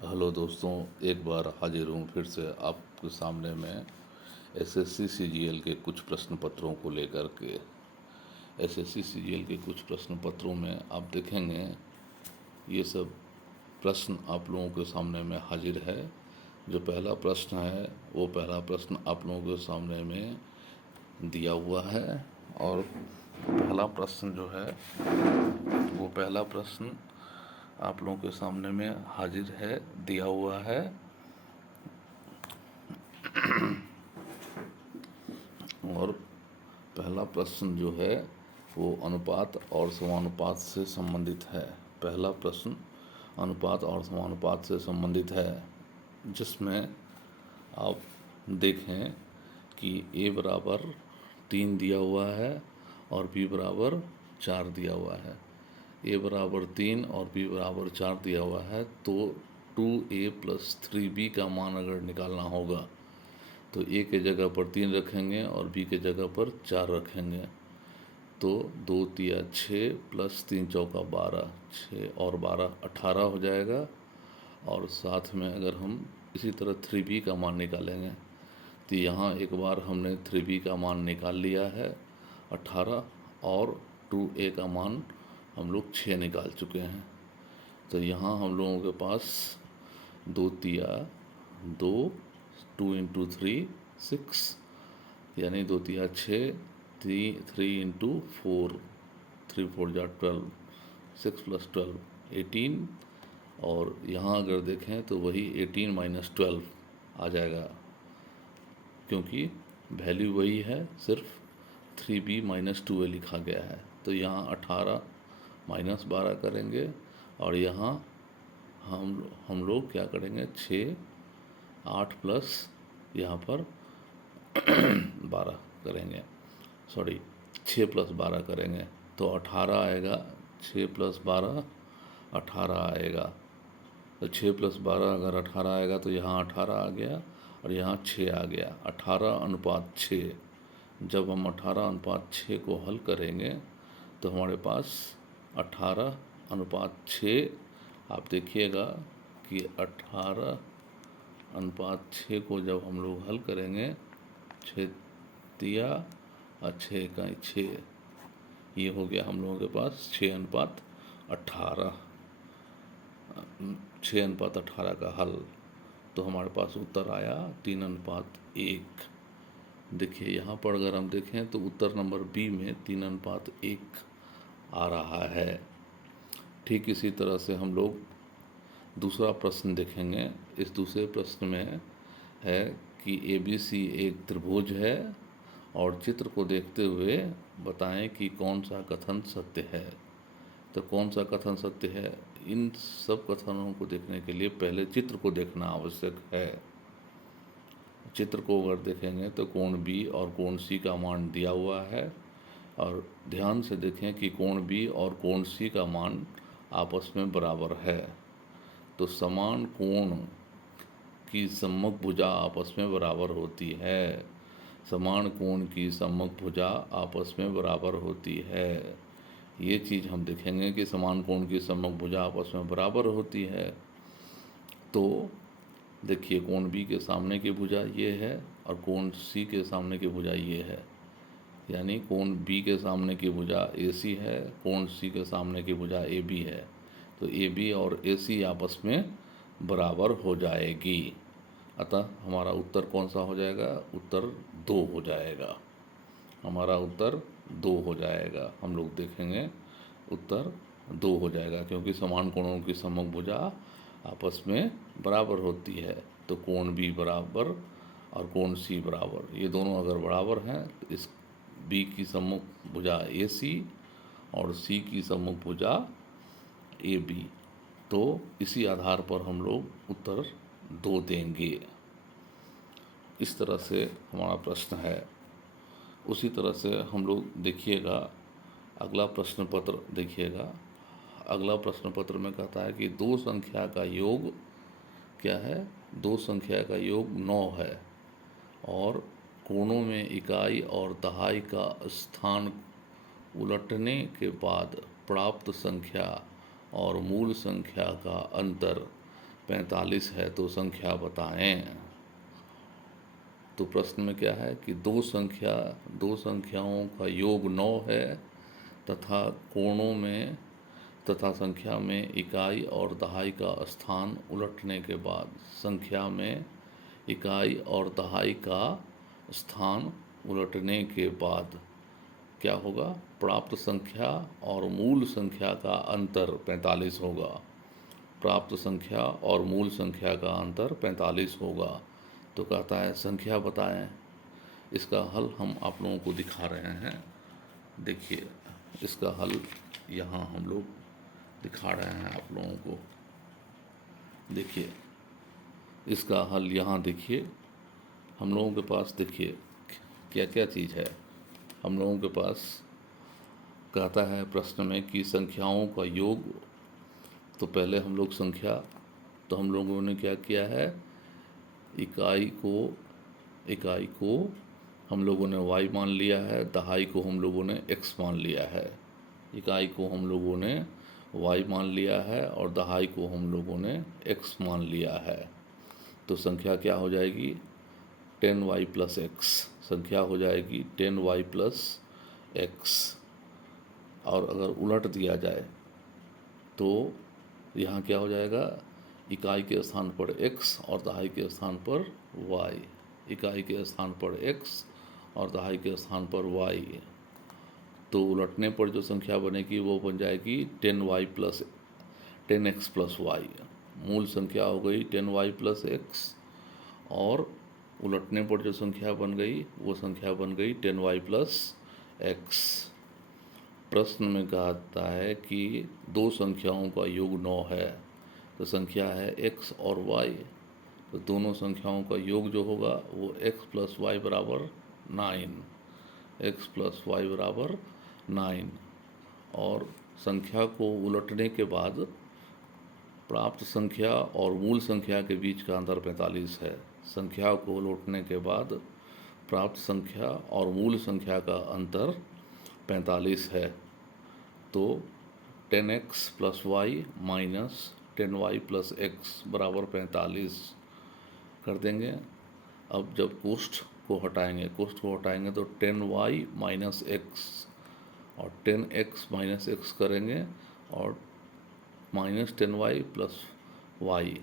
Hello दोस्तों, एक बार हाजिर हूँ फिर से आपके सामने में एसएससी सीजीएल के कुछ प्रश्न पत्रों को लेकर के। एसएससी सीजीएल के कुछ प्रश्न पत्रों में आप देखेंगे ये सब प्रश्न आप लोगों के सामने में हाजिर है। जो पहला प्रश्न है वो पहला प्रश्न आप लोगों के सामने में दिया हुआ है और पहला प्रश्न जो है वो पहला प्रश्न आप लोगों के सामने में हाजिर है, दिया हुआ है। और पहला प्रश्न जो है वो अनुपात और समानुपात से संबंधित है। पहला प्रश्न अनुपात और समानुपात से संबंधित है, जिसमें आप देखें कि a बराबर 3 दिया हुआ है और b बराबर 4 दिया हुआ है। a बराबर 3 और b बराबर 4 दिया हुआ है, तो 2a + 3b का मान अगर निकालना होगा तो a के जगह पर 3 रखेंगे और b के जगह पर 4 रखेंगे, तो 2 तिया 6 + 3 चौका 12, 6 और 12 18 हो जाएगा। और साथ में अगर हम इसी तरह 3b का मान निकालेंगे तो यहाँ एक बार हमने 3b का मान निकाल लिया है 18, और 2a का मान हम लोग 6 निकाल चुके हैं। तो यहाँ हम लोगों के पास 2 तिया 2, 2 × 3 6, यानी 2 तिया 6, 3 × 4, 3 4 जा 12, 6 + 12 18, और यहाँ अगर देखें तो वही 18 - 12 आ जाएगा, क्योंकि वैल्यू वही है, सिर्फ 3b - 2a लिखा गया है। तो यहाँ 18 - 12 करेंगे और यहाँ हम लोग क्या करेंगे 6 8 प्लस यहाँ पर 12 करेंगे, 6 + 12 करेंगे तो 18 आएगा। 6 + 12 18 आएगा। तो 6 + 12 अगर 18 आएगा तो यहाँ 18 आ गया और यहाँ 6 आ गया। 18:6। जब हम 18:6 को हल करेंगे तो हमारे पास 18:6, आप देखिएगा कि 18:6 को जब हम लोग हल करेंगे, 6 तिया 6 का 6, ये हो गया हम लोगों के पास 6:18, 6:18 का हल। तो हमारे पास उत्तर आया 3:1। देखिए यहाँ पर अगर हम देखें तो उत्तर नंबर बी में 3:1 आ रहा है। ठीक इसी तरह से हम लोग दूसरा प्रश्न देखेंगे। इस दूसरे प्रश्न में है कि ABC एक त्रिभुज है और चित्र को देखते हुए बताएं कि कौन सा कथन सत्य है। तो कौन सा कथन सत्य है, इन सब कथनों को देखने के लिए पहले चित्र को देखना आवश्यक है। चित्र को अगर देखेंगे तो कोण B और कोण C का मान दिया हुआ है, और ध्यान से देखें कि कोण B और कोण C का मान आपस में बराबर है। तो समान कोण की सम्मुख भुजा आपस में बराबर होती है। समान कोण की सम्मुख भुजा आपस में बराबर होती है। ये चीज़ हम देखेंगे कि समान कोण की सम्मुख भुजा आपस में बराबर होती है। तो देखिए कोण B के सामने की भुजा ये है और कोण C के सामने की भुजा ये है, यानी कोण B के सामने की भुजा AC है, कोण C के सामने की भुजा AB है। तो AB और AC आपस में बराबर हो जाएगी। अतः हमारा उत्तर कौन सा हो जाएगा, उत्तर 2 हो जाएगा। हमारा उत्तर 2 हो जाएगा। हम लोग देखेंगे उत्तर 2 हो जाएगा, क्योंकि समान कोणों की सम्मुख भुजा आपस में बराबर होती है। तो कोण B बराबर और कोण C बराबर, ये दोनों अगर बराबर हैं तो इस B की सम्मुख भुजा AC और C की सम्मुख भुजा AB। तो इसी आधार पर हम लोग उत्तर 2 देंगे। इस तरह से हमारा प्रश्न है। उसी तरह से हम लोग देखिएगा अगला प्रश्न पत्र देखिएगा। अगला प्रश्न पत्र में कहता है कि दो संख्या का योग क्या है, दो संख्या का योग 9 है और कोणों में इकाई और दहाई का स्थान उलटने के बाद प्राप्त संख्या और मूल संख्या का अंतर 45 है तो संख्या बताएं। तो प्रश्न में क्या है कि दो संख्याओं का योग 9 है तथा कोणों में तथा संख्या में इकाई और दहाई का स्थान उलटने के बाद संख्या में इकाई और दहाई का स्थान उलटने के बाद क्या होगा? प्राप्त संख्या और मूल संख्या का अंतर 45 होगा। प्राप्त संख्या और मूल संख्या का अंतर 45 होगा। तो कहता है संख्या बताएं। इसका हल हम आप लोगों को दिखा रहे हैं। देखिए इसका हल यहाँ हम लोग दिखा रहे हैं आप लोगों को। देखिए इसका हल यहाँ देखिए, हम लोगों के पास देखिए क्या क्या चीज़ है। हम लोगों के पास कहता है प्रश्न में कि संख्याओं का योग, तो पहले हम लोग संख्या, तो हम लोगों ने क्या किया है, इकाई को हम लोगों ने y मान लिया है, दहाई को हम लोगों ने x मान लिया है। इकाई को हम लोगों ने y मान लिया है और दहाई को हम लोगों ने x मान लिया है। तो संख्या क्या हो जाएगी? 10y plus x। संख्या हो जाएगी 10y प्लस x। और अगर उलट दिया जाए तो यहाँ क्या हो जाएगा? इकाई के स्थान पर x और दहाई के स्थान पर y। इकाई के स्थान पर x और दहाई के स्थान पर y। तो उलटने पर जो संख्या बनेगी वो बन जाएगी 10x प्लस y। मूल संख्या हो गई 10y प्लस x और उलटने पर जो संख्या बन गई वो संख्या बन गई 10y प्लस x। प्रश्न में कहता है कि दो संख्याओं का योग 9 है, तो संख्या है x और y। तो दोनों संख्याओं का योग जो होगा वो x प्लस वाई बराबर 9। x प्लस वाई बराबर 9। और संख्या को उलटने के बाद प्राप्त संख्या और मूल संख्या के बीच का अंतर 45 है। संख्या को उलटने के बाद प्राप्त संख्या और मूल संख्या का अंतर 45 है। तो 10x plus Y minus 10y plus x बराबर 45 कर देंगे। अब जब कोष्ठ को हटाएंगे तो 10y माइनस x और 10x माइनस x करेंगे और माइनस 10y प्लस y।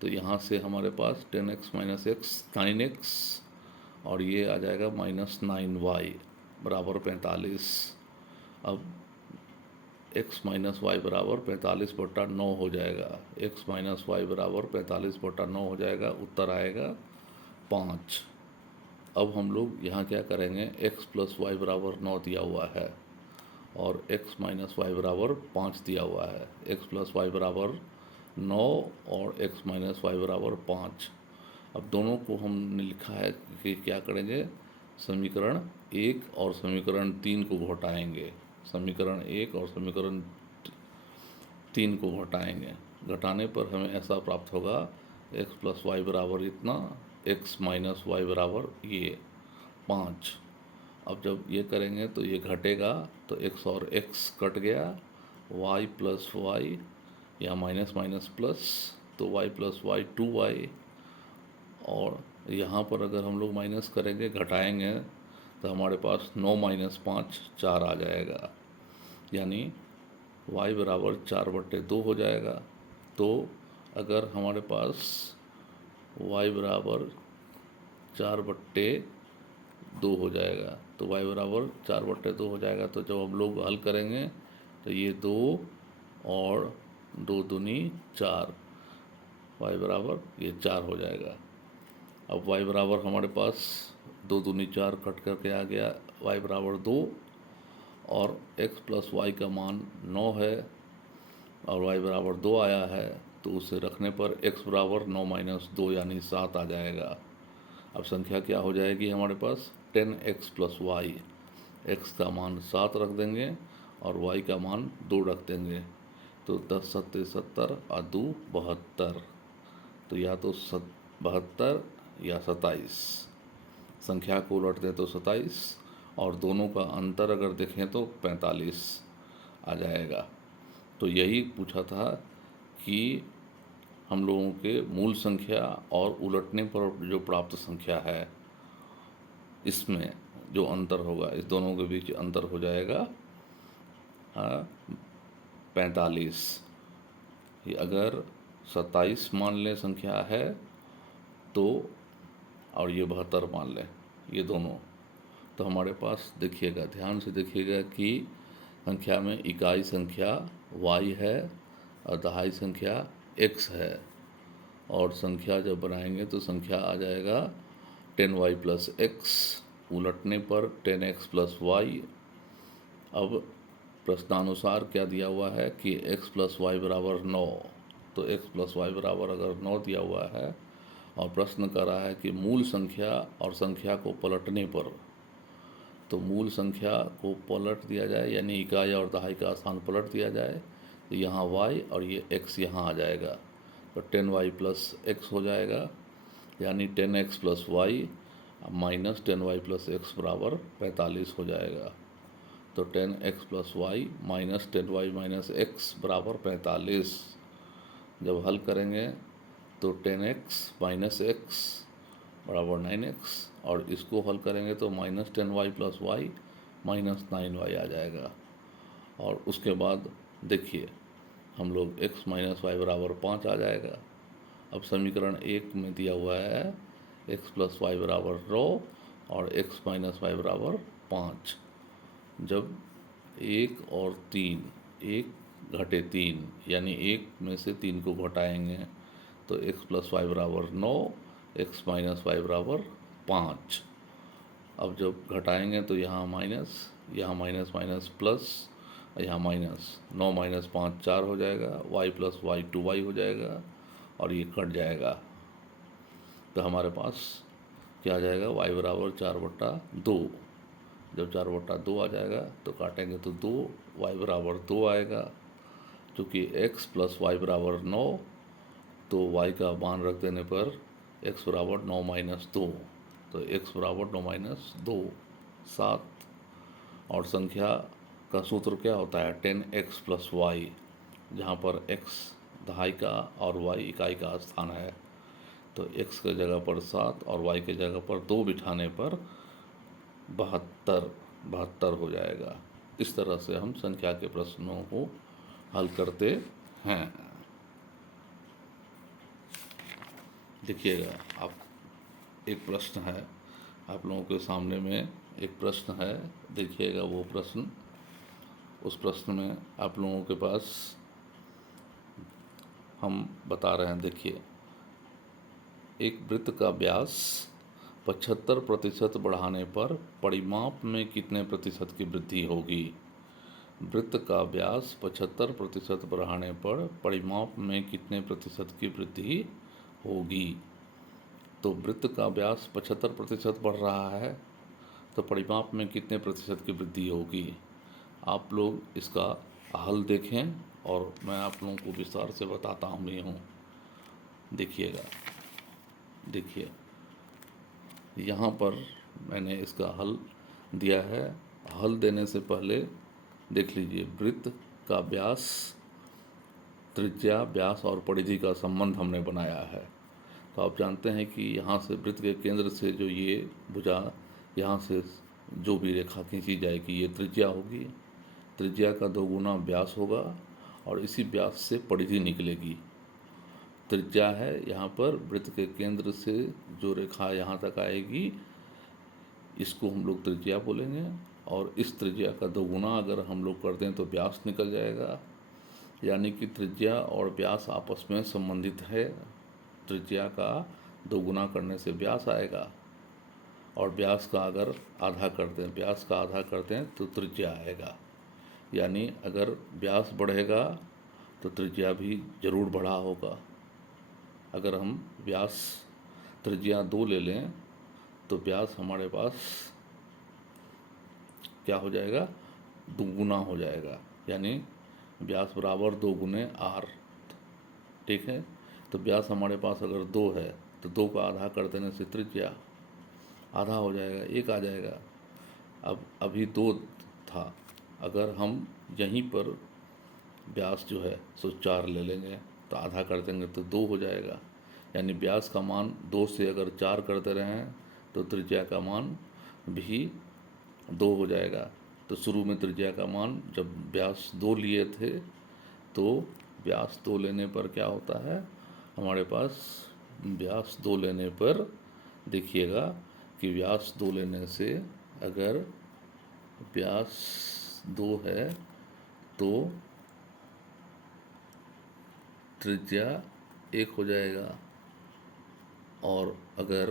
तो यहाँ से हमारे पास 10x माइनस x 9x और ये आ जाएगा माइनस 9y बराबर 45। अब x माइनस वाई बराबर 45/9 हो जाएगा। x माइनस वाई बराबर 45/9 हो जाएगा। उत्तर आएगा 5। अब हम लोग यहाँ क्या करेंगे, x प्लस वाई बराबर 9 दिया हुआ है और x माइनस वाई बराबर 5 दिया हुआ है। x प्लस वाई बराबर 9 और x माइनस वाई बराबर 5। अब दोनों को हमने लिखा है कि क्या करेंगे, समीकरण 1 और समीकरण 3 को घटाएंगे। समीकरण 1 और समीकरण 3 को घटाएंगे। घटाने पर हमें ऐसा प्राप्त होगा x प्लस वाई बराबर इतना, x माइनस वाई बराबर ये 5। अब जब ये करेंगे तो ये घटेगा तो x और x कट गया, y प्लस वाई या माइनस माइनस प्लस, तो y प्लस वाई 2y। और यहाँ पर अगर हम लोग माइनस करेंगे, घटाएंगे, तो हमारे पास 9 माइनस 5 4 आ जाएगा, यानी y बराबर 4/2 हो जाएगा। तो अगर हमारे पास y बराबर 4/2 हो जाएगा, तो y बराबर 4/2 हो जाएगा। तो जब हम लोग हल करेंगे तो ये 2 और 2 दूनी 4, y बराबर ये 4 हो जाएगा। अब y बराबर हमारे पास 2 दूनी 4 कट करके आ गया, y बराबर 2 और x प्लस वाई का मान 9 है और y बराबर 2 आया है, तो उसे रखने पर x बराबर 9 माइनस 2 यानी 7 आ जाएगा। अब संख्या क्या हो जाएगी हमारे पास, 10x प्लस वाई। x का मान 7 रख देंगे और y का मान 2 रख देंगे। तो 10 सत्ते 70 और 2 72। तो या तो 72 या 27। संख्या को उलट दें तो 27 और दोनों का अंतर अगर देखें तो 45 आ जाएगा। तो यही पूछा था कि हम लोगों के मूल संख्या और उलटने पर जो प्राप्त संख्या है, इसमें जो अंतर होगा, इस दोनों के बीच अंतर हो जाएगा 45। ये अगर 27 मान लें संख्या है तो, और ये 72 मान लें, ये दोनों, तो हमारे पास देखिएगा, ध्यान से देखिएगा कि संख्या में इकाई संख्या y है और दहाई संख्या x है, और संख्या जब बनाएंगे तो संख्या आ जाएगा 10y प्लस x, उलटने पर 10x प्लस y। अब प्रश्नानुसार क्या दिया हुआ है कि x प्लस वाई बराबर 9, तो x प्लस वाई बराबर अगर 9 दिया हुआ है और प्रश्न कर रहा है कि मूल संख्या और संख्या को पलटने पर, तो मूल संख्या को पलट दिया जाए, यानी इकाई और दहाई का स्थान पलट दिया जाए, तो यहाँ y और ये x यहाँ आ जाएगा, तो 10y प्लस x हो जाएगा, यानी 10x plus Y minus 10y plus x बराबर 45 हो जाएगा। तो 10x plus Y minus 10y minus x बराबर 45। जब हल करेंगे तो 10x माइनस एक्स बराबर 9x, और इसको हल करेंगे तो minus 10y plus Y minus 9y आ जाएगा। और उसके बाद देखिए हम लोग x माइनस वाई बराबर 5 आ जाएगा। अब समीकरण 1 में दिया हुआ है x प्लस वाई बराबर 9 और x माइनस वाई बराबर 5। जब 1 और 3, 1 घटे 3, यानी 1 में से 3 को घटाएंगे तो x प्लस वाई बराबर 9, x माइनस वाई बराबर 5। अब जब घटाएंगे तो यहाँ माइनस माइनस प्लस, यहाँ माइनस, 9 माइनस 5 4 हो जाएगा, y प्लस वाई 2y हो जाएगा और ये कट जाएगा। तो हमारे पास क्या आ जाएगा, y बराबर 4/2। जब 4/2 आ जाएगा तो काटेंगे तो 2, y बराबर 2 आएगा। चूँकि x प्लस वाई बराबर 9, तो y का मान रख देने पर x बराबर 9 माइनस 2, तो x बराबर 9 माइनस 2 7। और संख्या का सूत्र क्या होता है, 10x प्लस वाई, जहाँ पर x दहाई का और y इकाई का स्थान है, तो x के जगह पर 7 और y के जगह पर 2 बिठाने पर 72 हो जाएगा। इस तरह से हम संख्या के प्रश्नों को हल करते हैं। देखिएगा, आप एक प्रश्न है, आप लोगों के सामने में एक प्रश्न है, देखिएगा वो प्रश्न। उस प्रश्न में आप लोगों के पास हम बता रहे हैं, देखिए, एक वृत्त का व्यास 75% बढ़ाने पर परिमाप में कितने प्रतिशत की वृद्धि होगी। वृत्त का व्यास 75% बढ़ाने पर परिमाप में कितने प्रतिशत की वृद्धि होगी। तो वृत्त का व्यास 75% बढ़ रहा है, तो परिमाप में कितने प्रतिशत की वृद्धि होगी। आप लोग इसका हल देखें और मैं आप लोगों को विस्तार से बताता हूँ। देखिएगा, देखिए यहाँ पर मैंने इसका हल दिया है। हल देने से पहले देख लीजिए, वृत्त का व्यास, त्रिज्या, व्यास और परिधि का संबंध हमने बनाया है। तो आप जानते हैं कि यहाँ से वृत्त के केंद्र से जो ये भुजा, यहाँ से जो भी रेखा खींची जाएगी, ये त्रिज्या होगी। त्रिज्या का 2 गुना व्यास होगा और इसी व्यास से परिधि निकलेगी। त्रिज्या है यहाँ पर, वृत्त के केंद्र से जो रेखा यहाँ तक आएगी, इसको हम लोग त्रिज्या बोलेंगे। और इस त्रिज्या का 2 गुना अगर हम लोग कर दें तो व्यास निकल जाएगा। यानी कि त्रिज्या और व्यास आपस में संबंधित है। त्रिज्या का 2 गुना करने से व्यास आएगा, और व्यास का अगर आधा कर दें तो त्रिज्या आएगा। यानी अगर व्यास बढ़ेगा तो त्रिज्या भी ज़रूर बढ़ा होगा। अगर हम व्यास त्रिज्या 2 ले लें तो व्यास हमारे पास क्या हो जाएगा, 2 गुना हो जाएगा। यानी व्यास बराबर 2 गुने r। ठीक है, तो व्यास हमारे पास अगर 2 है तो 2 का आधा कर देने से त्रिज्या आधा हो जाएगा, 1 आ जाएगा। अब अभी 2 था, अगर हम यहीं पर व्यास जो है सो 4 ले लेंगे तो आधा कर देंगे तो 2 हो जाएगा। यानी व्यास का मान 2 से अगर 4 करते रहें तो त्रिज्या का मान भी 2 हो जाएगा। तो शुरू में त्रिज्या का मान जब व्यास 2 लिए थे तो व्यास 2 लेने पर क्या होता है, हमारे पास व्यास 2 लेने पर देखिएगा कि व्यास 2 लेने से अगर व्यास 2 है तो त्रिज्या 1 हो जाएगा, और अगर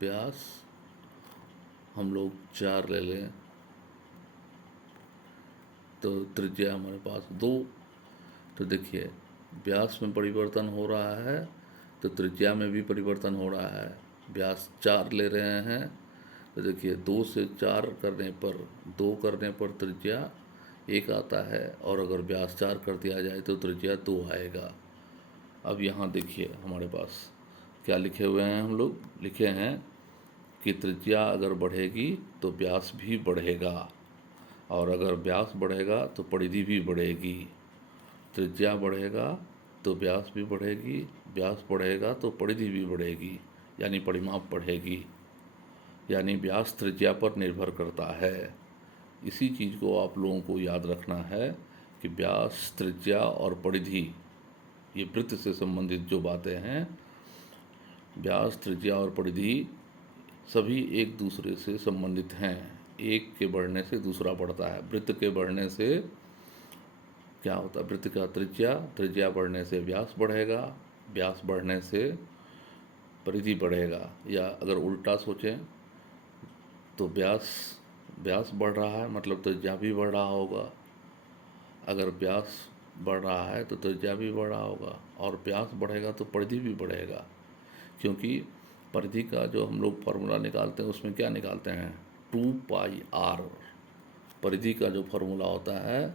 व्यास हम लोग 4 ले लें तो त्रिज्या हमारे पास 2। तो देखिए व्यास में परिवर्तन हो रहा है तो त्रिज्या में भी परिवर्तन हो रहा है। व्यास 4 ले रहे हैं तो देखिए 2 से 4 करने पर 2 करने पर त्रिज्या 1 आता है, और अगर व्यास 4 कर दिया जाए तो त्रिज्या 2 आएगा। अब यहाँ देखिए हमारे पास क्या लिखे हुए हैं, हम लोग लिखे हैं कि त्रिज्या अगर बढ़ेगी तो व्यास भी बढ़ेगा, और अगर व्यास बढ़ेगा तो परिधि भी बढ़ेगी। त्रिज्या बढ़ेगा तो व्यास भी बढ़ेगी, व्यास बढ़ेगा तो परिधि भी बढ़ेगी, यानी परिमाप बढ़ेगी। यानी व्यास त्रिज्या पर निर्भर करता है। इसी चीज़ को आप लोगों को याद रखना है कि व्यास, त्रिज्या और परिधि, ये वृत्त से संबंधित जो बातें हैं, व्यास, त्रिज्या और परिधि सभी एक दूसरे से संबंधित हैं। एक के बढ़ने से दूसरा बढ़ता है। वृत्त के बढ़ने से क्या होता है, वृत्त का त्रिज्या, त्रिज्या बढ़ने से व्यास बढ़ेगा, व्यास बढ़ने से परिधि बढ़ेगा। या अगर उल्टा सोचें तो व्यास बढ़ रहा है मतलब त्रिज्या भी बढ़ रहा होगा। अगर व्यास बढ़ रहा है तो त्रिज्या भी बढ़ रहा होगा, और व्यास बढ़ेगा तो परिधि भी बढ़ेगा। क्योंकि परिधि का जो हम लोग फार्मूला निकालते हैं उसमें क्या निकालते हैं, 2πr। परिधि का जो फार्मूला होता है,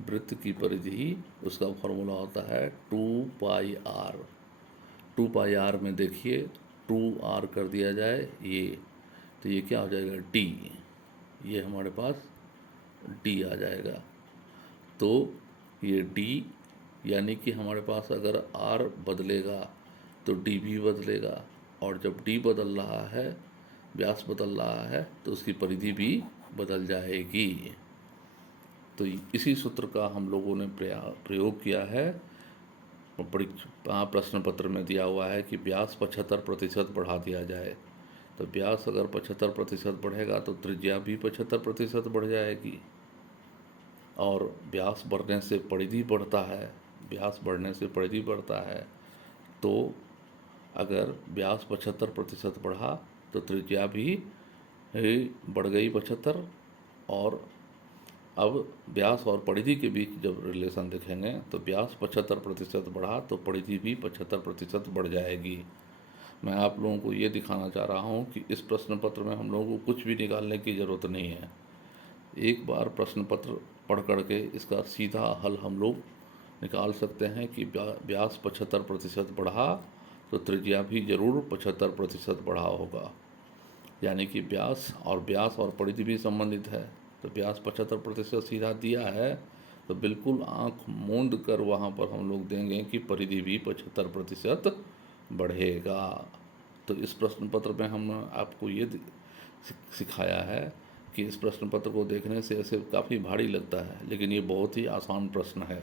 वृत्त की परिधि, उसका फार्मूला होता है 2πr। 2πr में देखिए 2r कर दिया जाए ये, तो ये क्या हो जाएगा, d। ये हमारे पास d आ जाएगा। तो ये d यानी कि हमारे पास अगर r बदलेगा तो d भी बदलेगा, और जब d बदल रहा है, व्यास बदल रहा है, तो उसकी परिधि भी बदल जाएगी। तो इसी सूत्र का हम लोगों ने प्रयोग किया है। प्रश्न पत्र में दिया हुआ है कि व्यास 75% बढ़ा दिया जाए। तो व्यास अगर 75% बढ़ेगा तो त्रिज्या भी 75% बढ़ जाएगी, और व्यास बढ़ने से परिधि बढ़ता है, व्यास बढ़ने से परिधि बढ़ता है। तो अगर व्यास 75% बढ़ा तो त्रिज्या भी बढ़ गई 75, और अब व्यास और परिधि के बीच जब रिलेशन देखेंगे तो व्यास 75% बढ़ा तो परिधि भी 75% बढ़ जाएगी। मैं आप लोगों को ये दिखाना चाह रहा हूँ कि इस प्रश्न पत्र में हम लोगों को कुछ भी निकालने की ज़रूरत नहीं है। एक बार प्रश्न पत्र पढ़ करके इसका सीधा हल हम लोग निकाल सकते हैं कि व्यास 75% बढ़ा तो त्रिज्या भी ज़रूर 75% बढ़ा होगा। यानी कि व्यास और परिधि भी संबंधित है। तो व्यास 75% सीधा दिया है, तो बिल्कुल आँख मूंद कर वहाँ पर हम लोग देंगे कि परिधि भी 75% बढ़ेगा। तो इस प्रश्न पत्र में हम आपको ये सिखाया है कि इस प्रश्न पत्र को देखने से ऐसे काफ़ी भारी लगता है, लेकिन ये बहुत ही आसान प्रश्न है।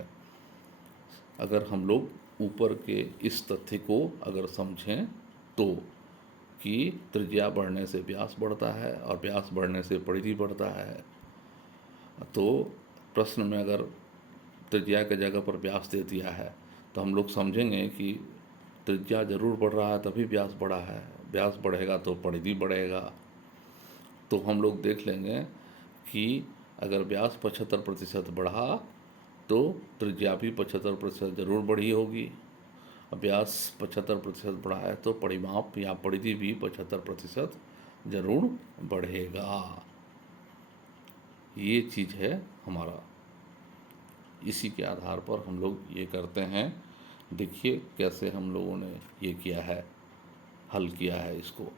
अगर हम लोग ऊपर के इस तथ्य को अगर समझें तो, कि त्रिज्या बढ़ने से व्यास बढ़ता है और व्यास बढ़ने से परिधि बढ़ता है, तो प्रश्न में अगर त्रिज्या के जगह पर व्यास दे दिया है तो हम लोग समझेंगे कि त्रिज्या जरूर बढ़ रहा है तभी व्यास बढ़ा है, व्यास बढ़ेगा तो परिधि बढ़ेगा। तो हम लोग देख लेंगे कि अगर व्यास 75% बढ़ा तो त्रिज्या भी 75% जरूर बढ़ी होगी। व्यास 75% बढ़ा है तो परिमाप या परिधि भी 75% जरूर बढ़ेगा। ये चीज़ है हमारा, इसी के आधार पर हम लोग ये करते हैं। देखिए कैसे हम लोगों ने ये किया है, हल किया है इसको।